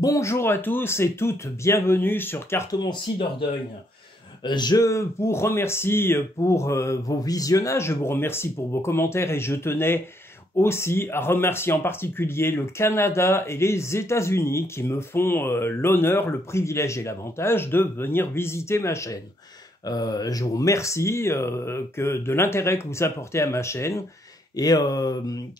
Bonjour à tous et toutes, bienvenue sur Cartomancie Dordogne. Je vous remercie pour vos visionnages, je vous remercie pour vos commentaires et je tenais aussi à remercier en particulier le Canada et les États-Unis qui me font l'honneur, le privilège et l'avantage de venir visiter ma chaîne. Je vous remercie de l'intérêt que vous apportez à ma chaîne. Et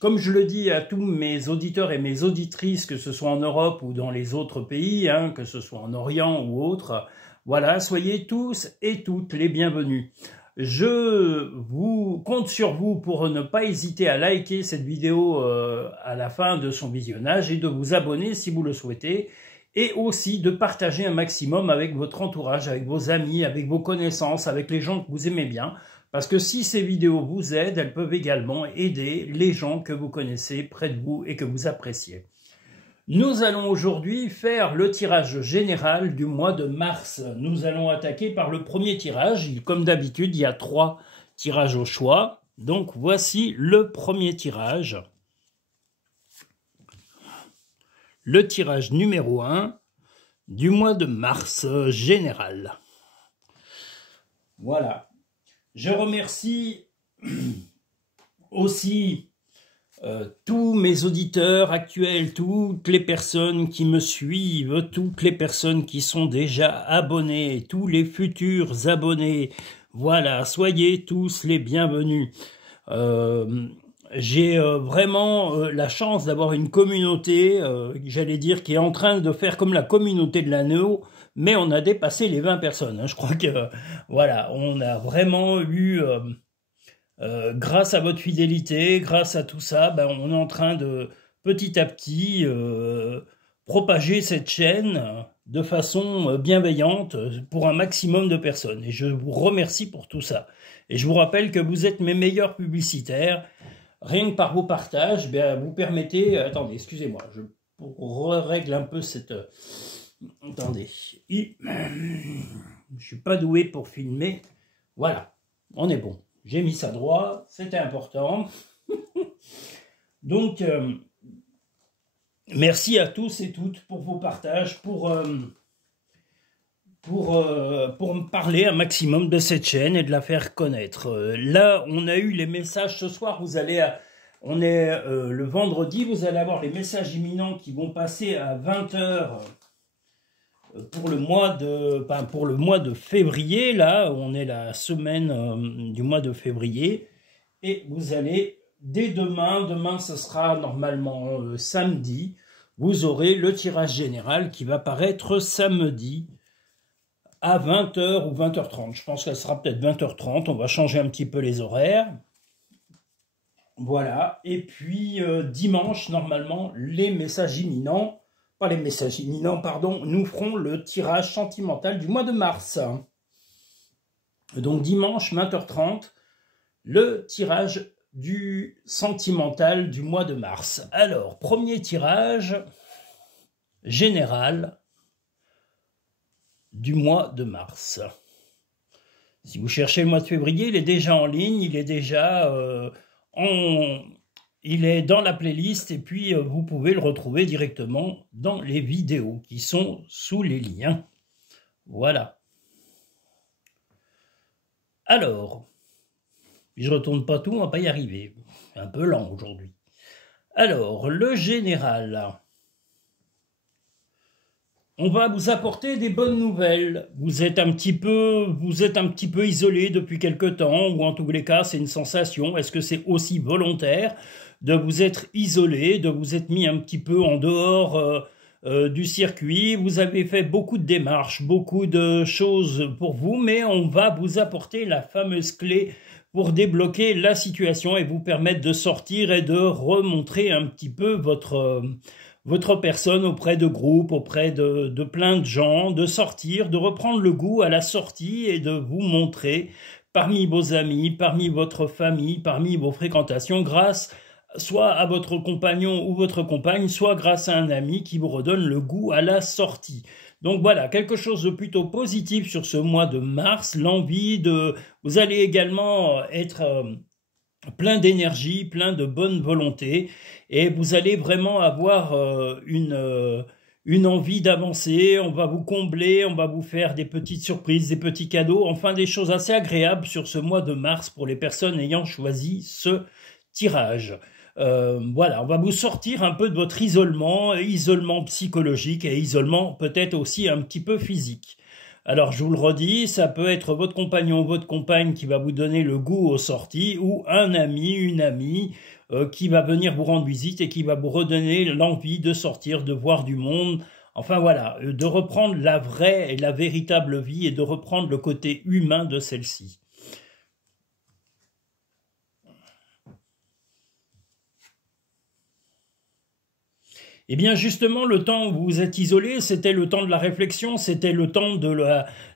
comme je le dis à tous mes auditeurs et mes auditrices, que ce soit en Europe ou dans les autres pays, que ce soit en Orient ou autre, voilà, soyez tous et toutes les bienvenus. Je vous compte sur vous pour ne pas hésiter à liker cette vidéo à la fin de son visionnage et de vous abonner si vous le souhaitez, et aussi de partager un maximum avec votre entourage, avec vos amis, avec vos connaissances, avec les gens que vous aimez bien. Parce que si ces vidéos vous aident, elles peuvent également aider les gens que vous connaissez près de vous et que vous appréciez. Nous allons aujourd'hui faire le tirage général du mois de mars. Nous allons attaquer par le premier tirage. Comme d'habitude, il y a 3 tirages au choix. Donc voici le premier tirage. Le tirage numéro 1 du mois de mars général. Voilà. Je remercie aussi tous mes auditeurs actuels, toutes les personnes qui me suivent, toutes les personnes qui sont déjà abonnées, tous les futurs abonnés. Voilà, soyez tous les bienvenus. J'ai vraiment la chance d'avoir une communauté, j'allais dire, qui est en train de faire comme la communauté de l'anneau, mais on a dépassé les 20 personnes. Je crois que, voilà, on a vraiment eu, grâce à votre fidélité, grâce à tout ça, on est en train de, petit à petit, propager cette chaîne de façon bienveillante pour un maximum de personnes. Et je vous remercie pour tout ça. Et je vous rappelle que vous êtes mes meilleurs publicitaires. Rien que par vos partages, vous permettez... Attendez, excusez-moi, je règle un peu cette... Attendez. Je ne suis pas doué pour filmer. Voilà, on est bon. J'ai mis ça droit, c'était important. Donc, merci à tous et toutes pour vos partages, pour me parler un maximum de cette chaîne et de la faire connaître. Là, on a eu les messages ce soir, vous allez... on est le vendredi, vous allez avoir les messages imminents qui vont passer à 20 h pour le mois de février. Là, on est la semaine du mois de février. Et vous allez, dès demain ce sera normalement samedi, vous aurez le tirage général qui va paraître samedi à 20 h ou 20 h 30. Je pense qu'elle sera peut-être 20 h 30. On va changer un petit peu les horaires. Voilà. Et puis dimanche, normalement, les messages imminents, pas les messages imminents, pardon, nous ferons le tirage sentimental du mois de mars. Donc dimanche, 20 h 30, le tirage du sentimental du mois de mars. Alors, premier tirage général du mois de mars. Si vous cherchez le mois de février, il est déjà en ligne, il est déjà il est dans la playlist et puis vous pouvez le retrouver directement dans les vidéos qui sont sous les liens. Voilà. Alors, je ne retourne pas tout, on ne va pas y arriver. C'est un peu lent aujourd'hui. Alors, le général... On va vous apporter des bonnes nouvelles. Vous êtes un petit peu isolé depuis quelque temps, ou en tous les cas, c'est une sensation. Est-ce que c'est aussi volontaire de vous être isolé, de vous être mis un petit peu en dehors du circuit? Vous avez fait beaucoup de démarches, beaucoup de choses pour vous, mais on va vous apporter la fameuse clé pour débloquer la situation et vous permettre de sortir et de remontrer un petit peu votre personne auprès de groupes, auprès de plein de gens, de sortir, de reprendre le goût à la sortie et de vous montrer parmi vos amis, parmi votre famille, parmi vos fréquentations, grâce soit à votre compagnon ou votre compagne, soit grâce à un ami qui vous redonne le goût à la sortie. Donc voilà, quelque chose de plutôt positif sur ce mois de mars, l'envie de... Vous allez également être... plein d'énergie, plein de bonne volonté, et vous allez vraiment avoir une une envie d'avancer, on va vous combler, on va vous faire des petites surprises, des petits cadeaux, enfin des choses assez agréables sur ce mois de mars pour les personnes ayant choisi ce tirage. Voilà, on va vous sortir un peu de votre isolement, isolement psychologique et isolement peut-être aussi un petit peu physique. Alors je vous le redis, ça peut être votre compagnon ou votre compagne qui va vous donner le goût aux sorties ou un ami, une amie qui va venir vous rendre visite et qui va vous redonner l'envie de sortir, de voir du monde. Enfin voilà, de reprendre la vraie et la véritable vie et de reprendre le côté humain de celle-ci. Eh bien justement, le temps où vous vous êtes isolé, c'était le temps de la réflexion, c'était le temps de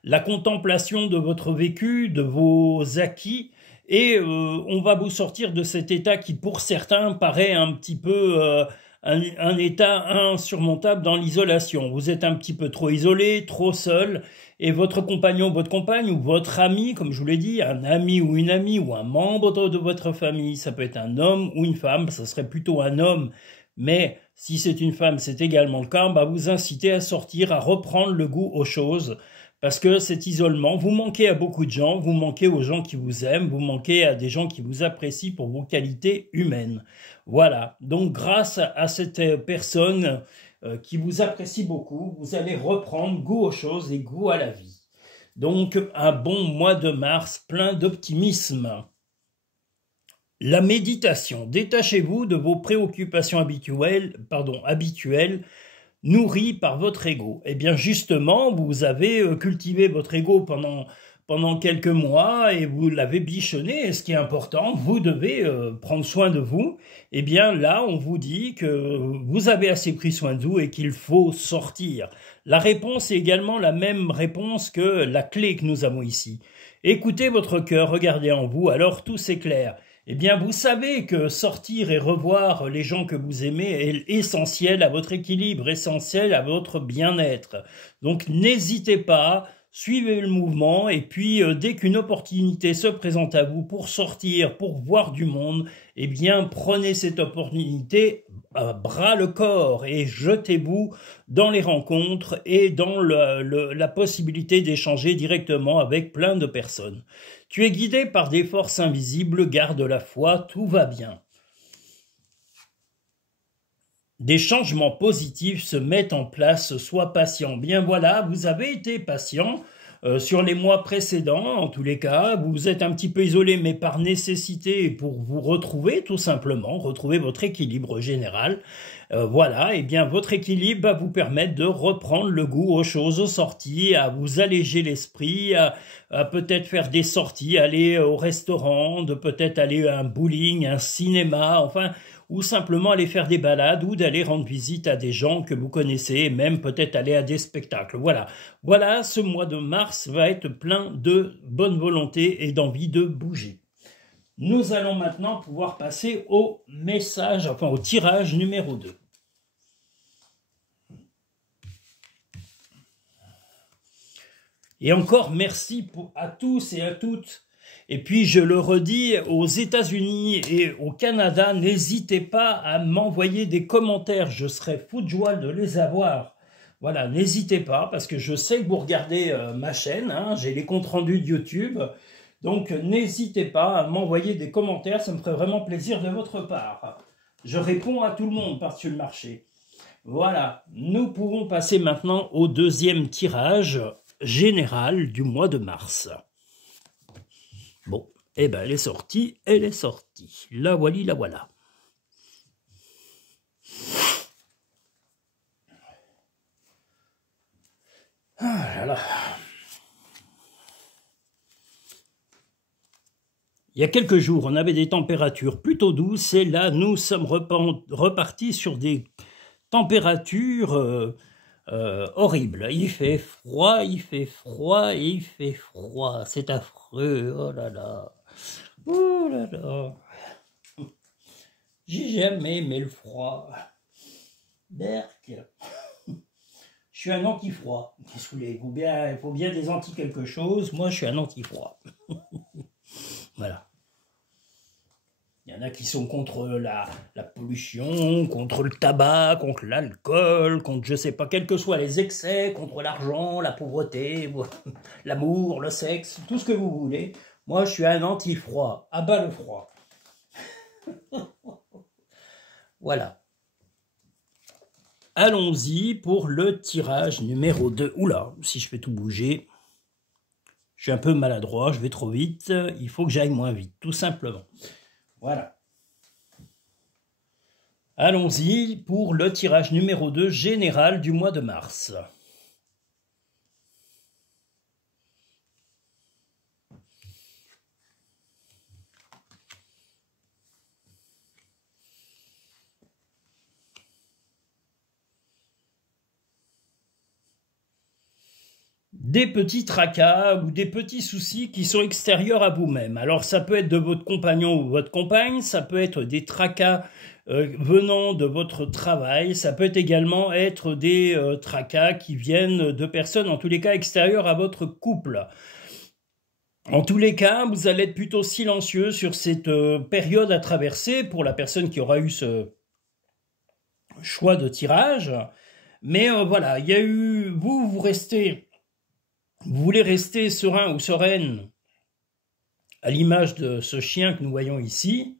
la contemplation de votre vécu, de vos acquis, et on va vous sortir de cet état qui pour certains paraît un petit peu un état insurmontable dans l'isolation. Vous êtes un petit peu trop isolé, trop seul, et votre compagnon, votre compagne ou votre ami, comme je vous l'ai dit, un ami ou une amie ou un membre de votre famille, ça peut être un homme ou une femme, ça serait plutôt un homme, mais si c'est une femme, c'est également le cas, on va vous inciter à sortir, à reprendre le goût aux choses, parce que cet isolement, vous manquez à beaucoup de gens, vous manquez aux gens qui vous aiment, vous manquez à des gens qui vous apprécient pour vos qualités humaines. Voilà, donc grâce à cette personne qui vous apprécie beaucoup, vous allez reprendre goût aux choses et goût à la vie. Donc un bon mois de mars plein d'optimisme. La méditation. Détachez-vous de vos préoccupations habituelles, nourries par votre ego. Eh bien justement, vous avez cultivé votre ego pendant quelques mois et vous l'avez bichonné. Et ce qui est important, vous devez prendre soin de vous. Eh bien là, on vous dit que vous avez assez pris soin de vous et qu'il faut sortir. La réponse est également la même réponse que la clé que nous avons ici. Écoutez votre cœur, regardez en vous, alors tout s'éclaire. Eh bien, vous savez que sortir et revoir les gens que vous aimez est essentiel à votre équilibre, essentiel à votre bien-être. Donc, n'hésitez pas, suivez le mouvement et puis dès qu'une opportunité se présente à vous pour sortir, pour voir du monde, eh bien, prenez cette opportunité à bras le corps et jetez-vous dans les rencontres et dans la possibilité d'échanger directement avec plein de personnes. Tu es guidé par des forces invisibles, garde la foi, tout va bien. Des changements positifs se mettent en place, sois patient. Bien voilà, vous avez été patient sur les mois précédents, en tous les cas. Vous vous êtes un petit peu isolé, mais par nécessité pour vous retrouver, tout simplement, retrouver votre équilibre général. Voilà, et bien votre équilibre va vous permettre de reprendre le goût aux choses, aux sorties, à vous alléger l'esprit, à peut-être faire des sorties, aller au restaurant, de peut-être aller à un bowling, un cinéma, enfin, ou simplement aller faire des balades ou d'aller rendre visite à des gens que vous connaissez, et même peut-être aller à des spectacles. Voilà, voilà, ce mois de mars va être plein de bonne volonté et d'envie de bouger. Nous allons maintenant pouvoir passer au message, enfin au tirage numéro 2. Et encore merci à tous et à toutes. Et puis je le redis, aux États-Unis et au Canada, n'hésitez pas à m'envoyer des commentaires. Je serais fou de joie de les avoir. Voilà, n'hésitez pas, parce que je sais que vous regardez ma chaîne, hein, j'ai les comptes rendus de YouTube. Donc n'hésitez pas à m'envoyer des commentaires, ça me ferait vraiment plaisir de votre part. Je réponds à tout le monde par-dessus le marché. Voilà, nous pouvons passer maintenant au deuxième tirage général du mois de mars. Bon, eh ben elle est sortie, elle est sortie. La voili, la voilà. Ah là là. Il y a quelques jours, on avait des températures plutôt douces et là, nous sommes repartis sur des températures horribles. Il fait froid et il fait froid. C'est affreux, oh là là. Oh là là. J'ai jamais aimé le froid. Berk. Je suis un anti-froid. Qu'est-ce que vous voulez ? Il faut bien des anti quelque chose. Moi, je suis un anti-froid. Voilà. Il y en a qui sont contre la pollution, contre le tabac, contre l'alcool, contre je sais pas, quels que soient les excès, contre l'argent, la pauvreté, l'amour, le sexe, tout ce que vous voulez. Moi, je suis un anti-froid. À bas le froid. Voilà. Allons-y pour le tirage numéro 2. Oula, si je fais tout bouger, je suis un peu maladroit, je vais trop vite. Il faut que j'aille moins vite, tout simplement. Voilà. Allons-y pour le tirage numéro 2 général du mois de mars. Des petits tracas ou des petits soucis qui sont extérieurs à vous-même. Alors ça peut être de votre compagnon ou votre compagne, ça peut être des tracas venant de votre travail, ça peut également être des tracas qui viennent de personnes, en tous les cas extérieures à votre couple. En tous les cas, vous allez être plutôt silencieux sur cette période à traverser pour la personne qui aura eu ce choix de tirage. Mais voilà, il y a eu, vous voulez rester serein ou sereine à l'image de ce chien que nous voyons ici.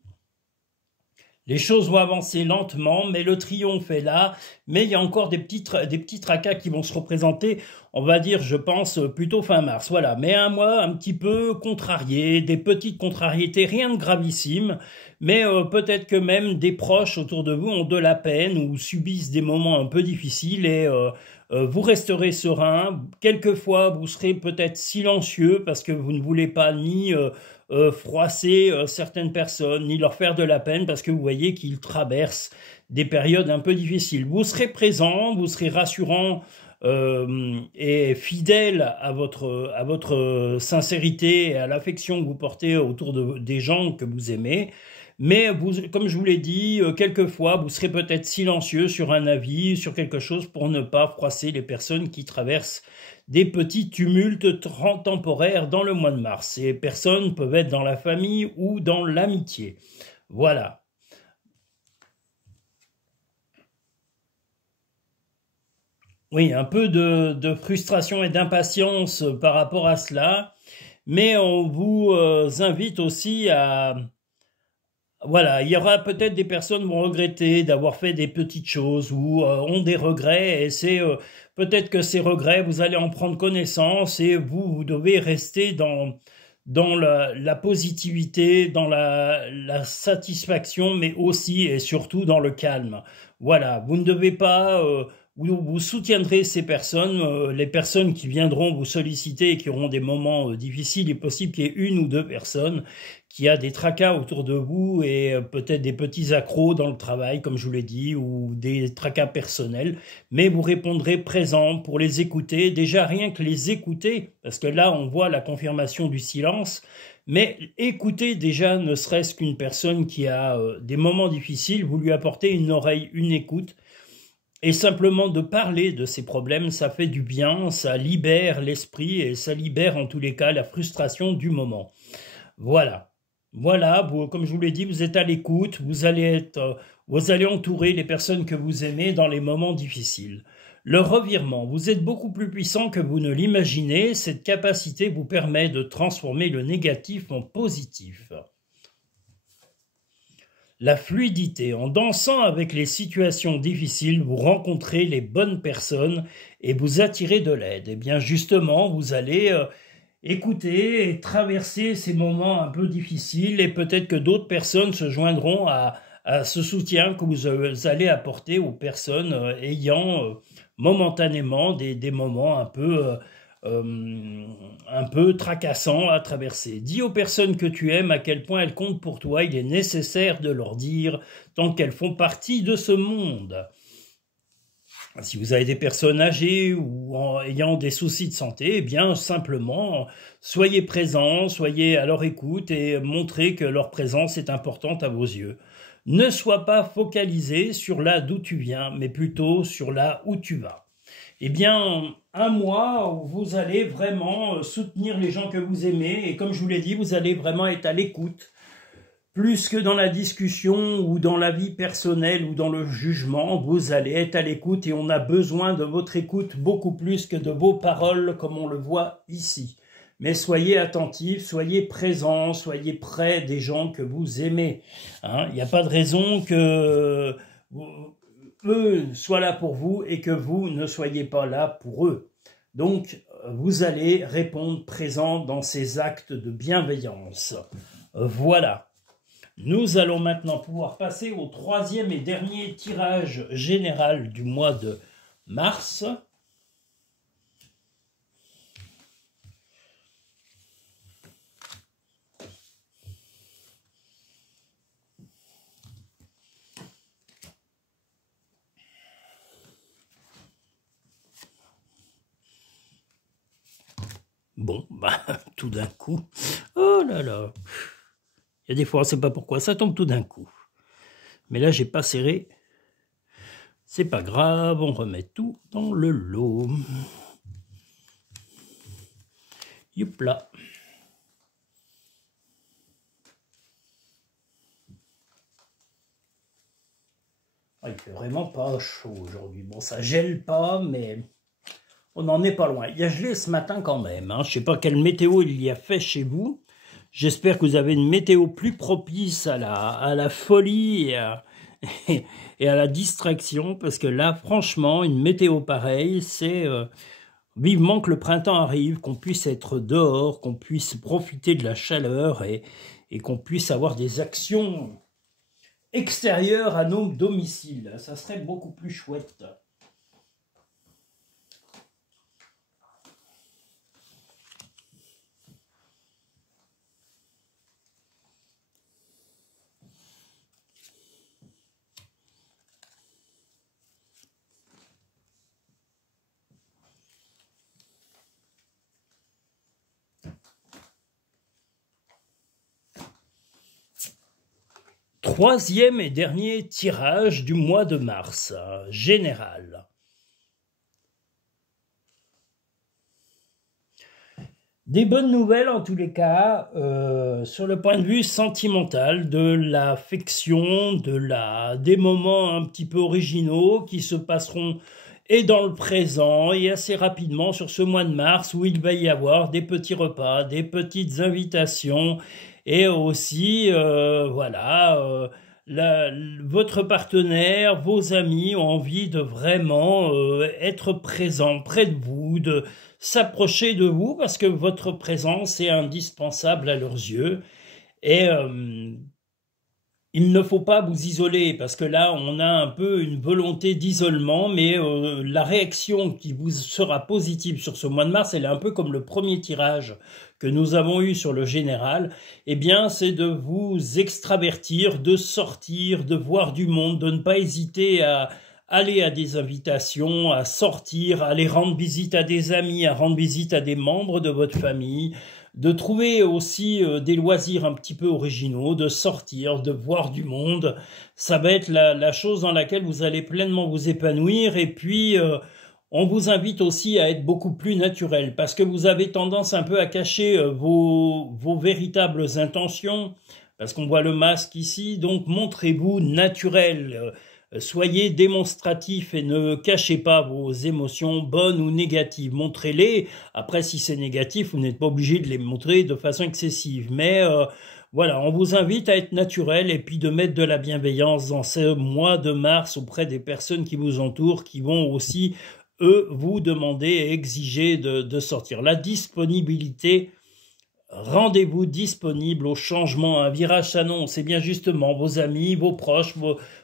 Les choses vont avancer lentement, mais le triomphe est là. Mais il y a encore des petits tracas qui vont se représenter, on va dire, je pense, plutôt fin mars. Voilà, mais un mois un petit peu contrarié, des petites contrariétés, rien de gravissime. Mais peut-être que même des proches autour de vous ont de la peine ou subissent des moments un peu difficiles et vous resterez serein. Quelquefois, vous serez peut-être silencieux parce que vous ne voulez pas ni froisser certaines personnes, ni leur faire de la peine parce que vous voyez qu'ils traversent des périodes un peu difficiles. Vous serez présent, vous serez rassurant et fidèle à votre sincérité et à l'affection que vous portez autour des gens que vous aimez. Mais vous, comme je vous l'ai dit, quelquefois, vous serez peut-être silencieux sur un avis, sur quelque chose pour ne pas froisser les personnes qui traversent des petits tumultes temporaires dans le mois de mars. Ces personnes peuvent être dans la famille ou dans l'amitié. Voilà. Oui, un peu de frustration et d'impatience par rapport à cela, mais on vous invite aussi à... Voilà, il y aura peut-être des personnes qui vont regretter d'avoir fait des petites choses ou ont des regrets et c'est peut-être que ces regrets, vous allez en prendre connaissance et vous devez rester dans la positivité, dans la satisfaction, mais aussi et surtout dans le calme. Voilà, vous ne devez pas... vous soutiendrez ces personnes, les personnes qui viendront vous solliciter et qui auront des moments difficiles. Il est possible qu'il y ait une ou deux personnes qui a des tracas autour de vous et peut-être des petits accros dans le travail, comme je vous l'ai dit, ou des tracas personnels, mais vous répondrez présent pour les écouter, déjà rien que les écouter, parce que là on voit la confirmation du silence, mais écoutez déjà ne serait-ce qu'une personne qui a des moments difficiles, vous lui apportez une oreille, une écoute, et simplement de parler de ces problèmes, ça fait du bien, ça libère l'esprit et ça libère en tous les cas la frustration du moment. Voilà. Voilà, vous, comme je vous l'ai dit, vous êtes à l'écoute, vous allez entourer les personnes que vous aimez dans les moments difficiles. Le revirement, vous êtes beaucoup plus puissant que vous ne l'imaginez, cette capacité vous permet de transformer le négatif en positif. La fluidité, en dansant avec les situations difficiles, vous rencontrez les bonnes personnes et vous attirez de l'aide. Et bien justement, vous allez... écouter et traverser ces moments un peu difficiles et peut-être que d'autres personnes se joindront à ce soutien que vous allez apporter aux personnes ayant momentanément des moments un peu tracassants à traverser. Dis aux personnes que tu aimes à quel point elles comptent pour toi, il est nécessaire de leur dire tant qu'elles font partie de ce monde. Si vous avez des personnes âgées ou ayant des soucis de santé, eh bien simplement soyez présents, soyez à leur écoute et montrez que leur présence est importante à vos yeux. Ne sois pas focalisé sur là d'où tu viens, mais plutôt sur là où tu vas. Eh bien, un mois où vous allez vraiment soutenir les gens que vous aimez et comme je vous l'ai dit, vous allez vraiment être à l'écoute plus que dans la discussion ou dans la vie personnelle ou dans le jugement, vous allez être à l'écoute et on a besoin de votre écoute beaucoup plus que de vos paroles comme on le voit ici. Mais soyez attentifs, soyez présents, soyez près des gens que vous aimez. Hein, il n'y a pas de raison que eux soient là pour vous et que vous ne soyez pas là pour eux. Donc, vous allez répondre présent dans ces actes de bienveillance. Voilà. Nous allons maintenant pouvoir passer au troisième et dernier tirage général du mois de mars. Bon, bah, tout d'un coup, oh là là. Il y a des fois, on ne sait pas pourquoi, ça tombe tout d'un coup. Mais là, j'ai pas serré. C'est pas grave, on remet tout dans le lot. Youpla. Ah, il fait vraiment pas chaud aujourd'hui. Bon, ça gèle pas, mais on n'en est pas loin. Il y a gelé ce matin quand même. Hein. Je ne sais pas quelle météo il y a fait chez vous. J'espère que vous avez une météo plus propice à la folie et à la distraction, parce que là, franchement, une météo pareille, c'est vivement que le printemps arrive, qu'on puisse être dehors, qu'on puisse profiter de la chaleur et qu'on puisse avoir des actions extérieures à nos domiciles. Ça serait beaucoup plus chouette. Troisième et dernier tirage du mois de mars, général. Des bonnes nouvelles en tous les cas, sur le point de vue sentimental, de l'affection, des moments un petit peu originaux qui se passeront et dans le présent et assez rapidement sur ce mois de mars où il va y avoir des petits repas, des petites invitations et aussi, voilà, votre partenaire, vos amis ont envie de vraiment être présents près de vous, de s'approcher de vous parce que votre présence est indispensable à leurs yeux et il ne faut pas vous isoler parce que là on a un peu une volonté d'isolement mais la réaction qui vous sera positive sur ce mois de mars, elle est un peu comme le premier tirage que nous avons eu sur le général, eh bien c'est de vous extravertir, de sortir, de voir du monde, de ne pas hésiter à aller à des invitations, à sortir, à aller rendre visite à des amis, à rendre visite à des membres de votre famille, de trouver aussi des loisirs un petit peu originaux, de sortir, de voir du monde. Ça va être la chose dans laquelle vous allez pleinement vous épanouir et puis on vous invite aussi à être beaucoup plus naturel parce que vous avez tendance un peu à cacher vos véritables intentions parce qu'on voit le masque ici, donc montrez-vous naturel. Soyez démonstratif et ne cachez pas vos émotions bonnes ou négatives. Montrez-les. Après, si c'est négatif, vous n'êtes pas obligé de les montrer de façon excessive. Mais voilà, on vous invite à être naturel et puis de mettre de la bienveillance dans ce mois de mars auprès des personnes qui vous entourent, qui vont aussi, eux, vous demander et exiger de sortir. La disponibilité. Rendez-vous disponible au changement, un virage s'annonce, et bien justement vos amis, vos proches,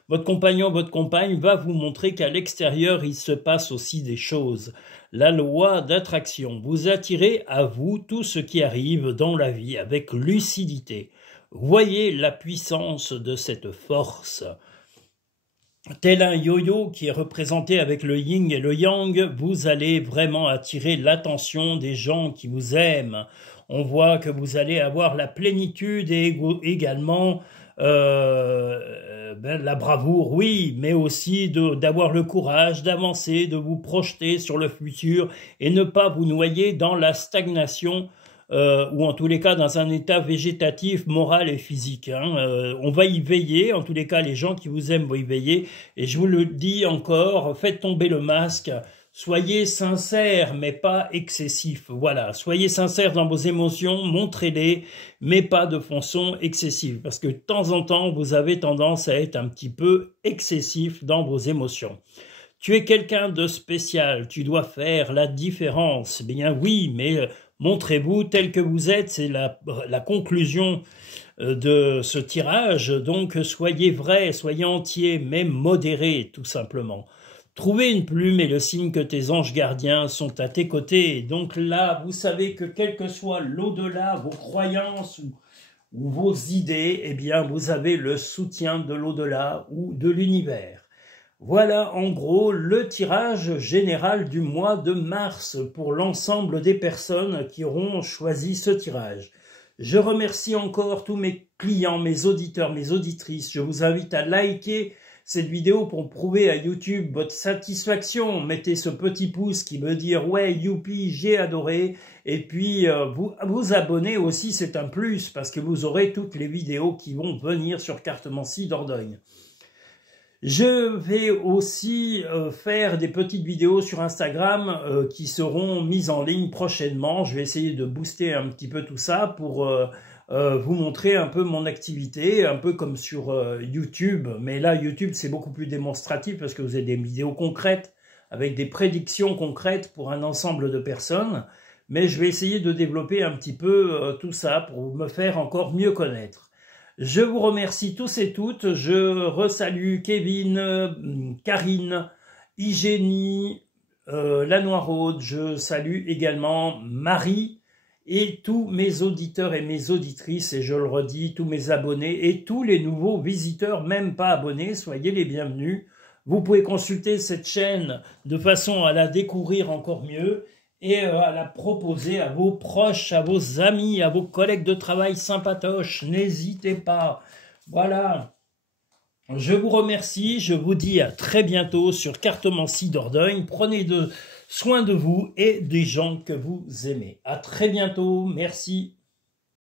votre compagnon, votre compagne va vous montrer qu'à l'extérieur il se passe aussi des choses. La loi d'attraction, vous attirez à vous tout ce qui arrive dans la vie avec lucidité. Voyez la puissance de cette force. Tel un yo-yo qui est représenté avec le yin et le yang, vous allez vraiment attirer l'attention des gens qui vous aiment. On voit que vous allez avoir la plénitude et également la bravoure, oui, mais aussi d'avoir le courage d'avancer, de vous projeter sur le futur et ne pas vous noyer dans la stagnation ou en tous les cas dans un état végétatif, moral et physique. Hein. On va y veiller, en tous les cas les gens qui vous aiment vont y veiller, et je vous le dis encore, faites tomber le masque, soyez sincères mais pas excessifs, voilà, soyez sincères dans vos émotions, montrez-les, mais pas de façon excessive, parce que de temps en temps vous avez tendance à être un petit peu excessif dans vos émotions. Tu es quelqu'un de spécial, tu dois faire la différence. Eh bien oui, mais montrez-vous tel que vous êtes, c'est la conclusion de ce tirage. Donc soyez vrai, soyez entier, mais modéré tout simplement. Trouvez une plume et le signe que tes anges gardiens sont à tes côtés. Donc là, vous savez que quel que soit l'au-delà, vos croyances ou vos idées, eh bien vous avez le soutien de l'au-delà ou de l'univers. Voilà en gros le tirage général du mois de mars pour l'ensemble des personnes qui auront choisi ce tirage. Je remercie encore tous mes clients, mes auditeurs, mes auditrices. Je vous invite à liker cette vidéo pour prouver à YouTube votre satisfaction. Mettez ce petit pouce qui veut dire « Ouais, youpi, j'ai adoré ». Et puis vous abonner aussi, c'est un plus parce que vous aurez toutes les vidéos qui vont venir sur Cartomancie Dordogne. Je vais aussi faire des petites vidéos sur Instagram qui seront mises en ligne prochainement. Je vais essayer de booster un petit peu tout ça pour vous montrer un peu mon activité, un peu comme sur YouTube. Mais là, YouTube, c'est beaucoup plus démonstratif parce que vous avez des vidéos concrètes avec des prédictions concrètes pour un ensemble de personnes. Mais je vais essayer de développer un petit peu tout ça pour me faire encore mieux connaître. Je vous remercie tous et toutes. Je resalue Kevin, Karine, Hygiénie, La Noiraude. Je salue également Marie et tous mes auditeurs et mes auditrices. Et je le redis, tous mes abonnés et tous les nouveaux visiteurs, même pas abonnés. Soyez les bienvenus. Vous pouvez consulter cette chaîne de façon à la découvrir encore mieux et à la proposer à vos proches, à vos amis, à vos collègues de travail sympatoches. N'hésitez pas. Voilà. Je vous remercie. Je vous dis à très bientôt sur Cartomancie Dordogne. Prenez soin de vous et des gens que vous aimez. À très bientôt. Merci.